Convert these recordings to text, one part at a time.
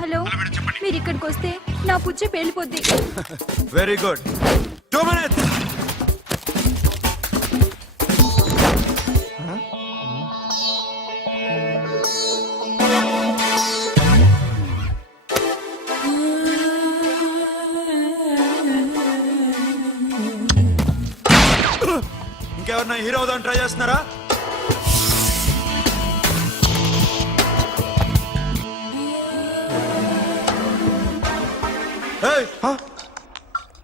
Hello మీరు ఇక్కడికి వస్తే నా పుచ్చే పేలిపోద్ది. వెరీ గుడ్ టూ మినిట్స్ ఇంకెవరన్నా హీరో అవుదాం ట్రై చేస్తున్నారా?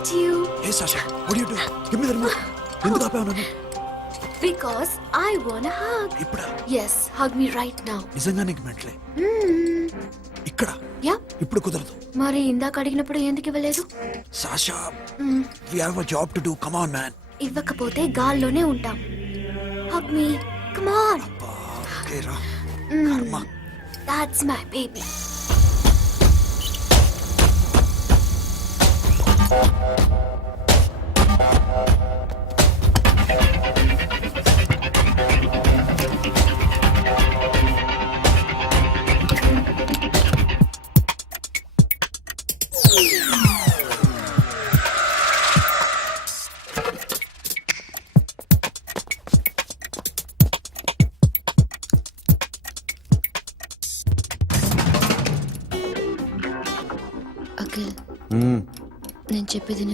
Not you. A Sasha what do you do give me the remote. ఎందుకు ఆపావు నన్ను? Because I want a hug. ఇప్పుడా? Yes, hug me right now. నిజంగా నీకు మెంట్లే? ఇక్కడ? Yeah. ఇప్పుడు కుదరదు. మరి ఇందాక అడిగినప్పుడు ఎందుకు ఇవ్వలేదు? Sasha we have a job to do come on man ఇవ్వకపోతే గాల్లోనే ఉంటాం. Hug me come on okay రా. దాట్స్ మై బేబీ అఖిల్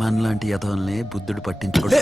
మనలాంటి యథవల్ని బుద్ధుడు పట్టించుకోడు.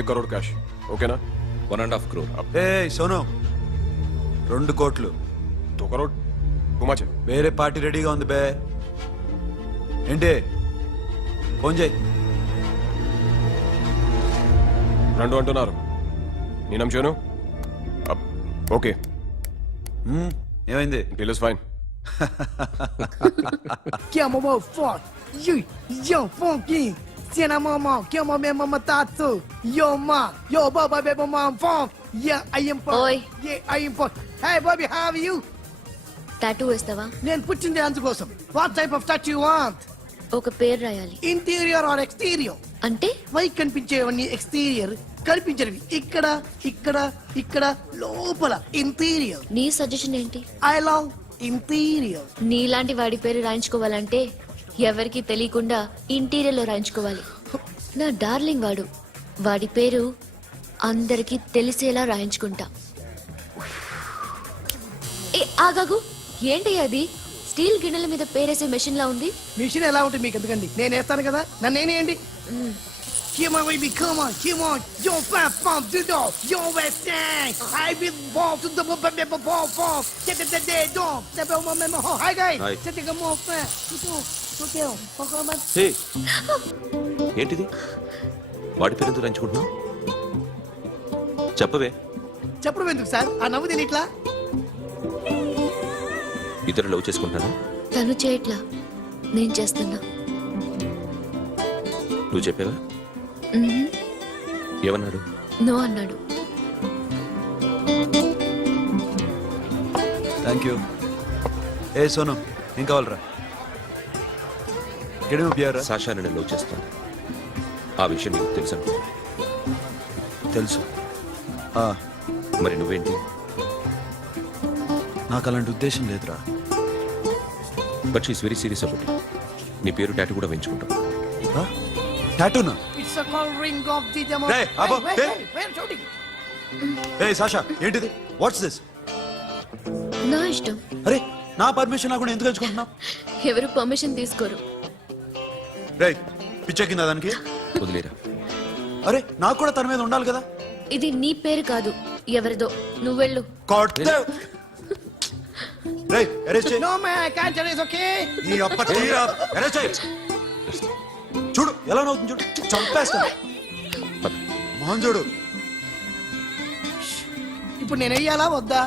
ఏ కరోడ్ క్యాష్ ఓకేనా వన్ అండ్ హాఫ్ క్రోర్ ఏ సోను. రెండు కోట్లు. టూ కరోడ్ టూ మచ్ వేరే పార్టీ రెడీగా ఉంది బే. ఏంటి? ఫోన్ చేయి. రెండు అంటున్నారు. నేను అంశాను ఓకే ఏమైంది? Deal is fine Get him away, fuck! You, yo! Cena mamão, que é mamãe mamãe tatu. Yo, ma, yo, baba, baby, mom, funk. Yeah, I am for. Oi. Yeah, I am for. Hey, Bobby, how are you? Tattoo వేస్తావా నేను పుట్టింది అందుకోసం what type of touch you want ఒక పేరు రాయాలి interior or exterior అంటే పై కనిపించేవన్నీ exterior కనిపించేవి ఇక్కడ ఇక్కడ ఇక్కడ లోపల ఇంటీరియర్ నీ సజెషన్ ఏంటి ఐ లవ్ ఇంటీరియర్ నీలాంటి వాడి పేరు రాయించుకోవాలంటే ఎవరికి తెలియకుండా ఇంటీరియర్లో రాయించుకోవాలి. నా డార్లింగ్ వాడు. వాడి పేరు అందరికి తెలిసేలా రాయించుకుంటా. ఏ ఆగాగు. ఏంటి అది స్టీల్ గిన్నెల మీద పేరేసే మెషిన్ లా ఉంది? మెషిన్ ఎలా ఉంటుంది మీకు ఎందుకండి? నేను వేస్తాను కదా. నన్ను ఏంటి హాయ్ హే ఏంటిది? వాడి పేరుతో రంచుకుంటున్నావు? చెప్పవే. చెప్పడం ఎందుకు సార్? ఆ నవ్వు తెలియట్లా ఇద్దరు లవ్ చేసుకుంటాను తను చేయట్లా. నేను చేస్తున్నా. నువ్వు చెప్పావా? ఏమన్నాడు? నో అన్నాడు. థ్యాంక్ యూ ఏ సోను ఏం కావాలరా? సాషా నేను లవ్ చేస్తాను ఆ విషయం నీకు తెలుసు. తెలుసు. ఆ, మరి నువ్వేంటి? నాకు అలాంటి ఉద్దేశం లేదురా. But she's very serious about నీ పేరు టాటూ కూడా పెంచుకుంటాం ఆ? టాటూనా? It's a call ring of the demo Hey, Abba, hey. Shooting A Sasha ఏంటిది? వాట్స్ దిస్ నా ఇష్టం. అరే నా పర్మిషన్ లేకుండా ఎందుకు ఎంచుకుంటున్నావు? ఎవరు పర్మిషన్ తీసుకోరు. రే పిచ్చెక్కిందా దానికి? వదిలేరా. అరే నాకు కూడా తన మీద ఉండాలి కదా? ఇది నీ పేరు కాదు ఎవరిదో. నువ్వెళ్ళు కొడితే రే అరెస్ట్ చేయి. నో కాంట్ ఇట్స్ ఓకే ఈ అప్ప తీరా. అరెస్ట్ చేయి. చూడు ఎలా నవ్వుతుంది చూడు. చంపేస్తా పద. మోహన్ చూడు. ఇప్పుడు నేను వెయ్యాలా వద్దా?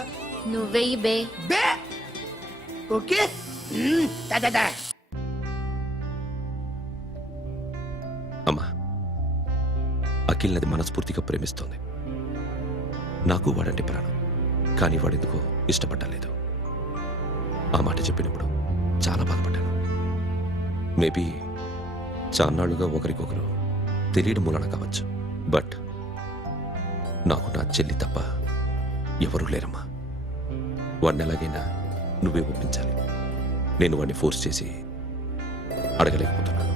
నువ్వెయ్యి బే. బే! ఓకే. దా దా దా. అఖిల్నది మనస్ఫూర్తిగా ప్రేమిస్తోంది. నాకు వాడంటే ప్రాణం కానీ వాడెందుకో ఇష్టపడలేదు. ఆ మాట చెప్పినప్పుడు చాలా బాధపడ్డాను. మేబీ చాన్నాళ్ళుగా ఒకరికొకరు తెలియడం మూలన కావచ్చు. బట్ నాకు నా చెల్లి తప్ప ఎవరూ లేరమ్మా. వాడిని ఎలాగైనా నువ్వే ఒప్పించాలి. నేను వాడిని ఫోర్స్ చేసి అడగలేకపోతున్నాను.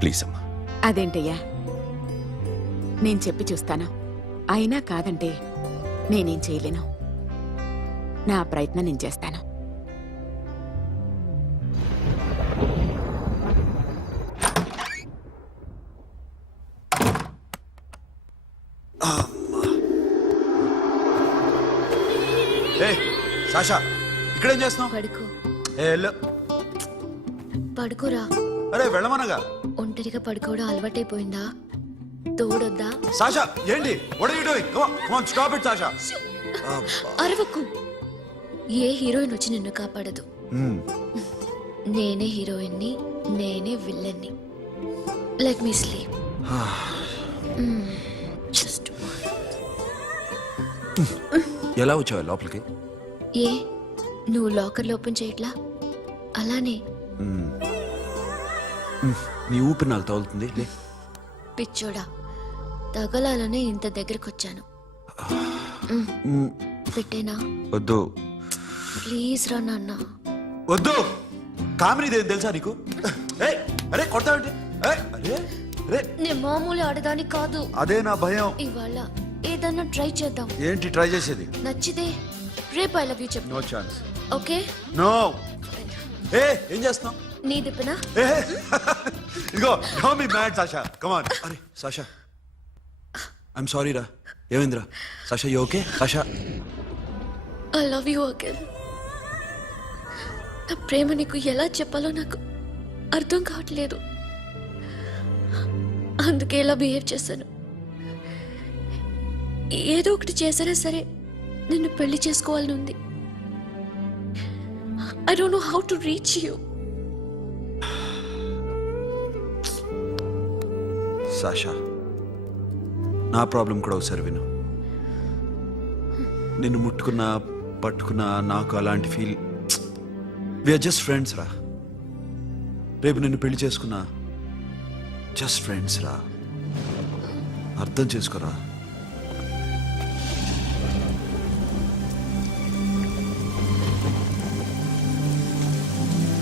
ప్లీజ్ అమ్మా. అదేంటయ్యా? నేను చెప్పి చూస్తాను. అయినా కాదంటే నేనేం చేయలేను. నా ప్రయత్నం నేను చేస్తాను. ఏ సాషా ఇక్కడేం చేస్తున్నావు? పడుకో. ఏ వెళ్ళు. పడుకోరా. అరే వెళ్ళమనగా. ఒంటరిగా పడుకోవడం అలవాటైపోయిందా? తోడొద్దా? సాషా ఏంటి? What are you doing come on come on stop it Sasha. అరవకు. ఏ హీరోయిన్ వచ్చి నిన్ను కాపాడదు? నేనే హీరోయిన్ని నేనే విల్లన్ని. లెట్ మీ స్లీప్ జస్ట్ ఎలా వచ్చావు లోపలికి? ఏ? నువ్వు లాకర్లో ఓపెన్ చేయట్లా? అలానే. నీ ఊపిరి నాకు తగులుతుంది. లే. పిచ్చోడా తగలాలనే ఇంత దగ్గరకు వచ్చాను మ్, పెట్టేనా? వద్దు. ప్లీజ్ రా నాన్న. వద్దు. కామెడీ దేని తెలుసా నీకు? ఏయ్, అరే కొడతావంటే? ఏయ్, అరే అరే. నేను మామూలు ఆడదాని కాదు. అదే నా భయం. ఇవాళ ఏదన్నా ట్రై చేద్దాం. ఏంటి ట్రై చేసేది? నచ్చితే రేపు ఐ లవ్ యూ చెప్పు నో ఛాన్స్. ఓకే? నో. ఏ ఏం చేస్తున్నావు? నీ దిప్పనా ఇదిగో don't be mad Sasha come on అరే సాషా ఐఎమ్ సారీ రా. ఏమైందిరా? Sasha you okay Sasha I love you again నా ప్రేమ నీకు ఎలా చెప్పాలో నాకు అర్థం కావట్లేదు. అందుకే ఇలా బిహేవ్ చేశాను. ఏదో ఒకటి చేసినా సరే నిన్ను పెళ్ళి చేసుకోవాలని ఉంది. I don't know how to reach you Sasha నా ప్రాబ్లం కూడా ఒకసారి విను. నిన్ను ముట్టుకున్నా పట్టుకున్నా నాకు అలాంటి ఫీల్. విఆర్ జస్ట్ ఫ్రెండ్స్ రా. రేపు నిన్ను పెళ్ళి చేసుకున్నా జస్ట్ ఫ్రెండ్స్ రా. అర్థం చేసుకోరా?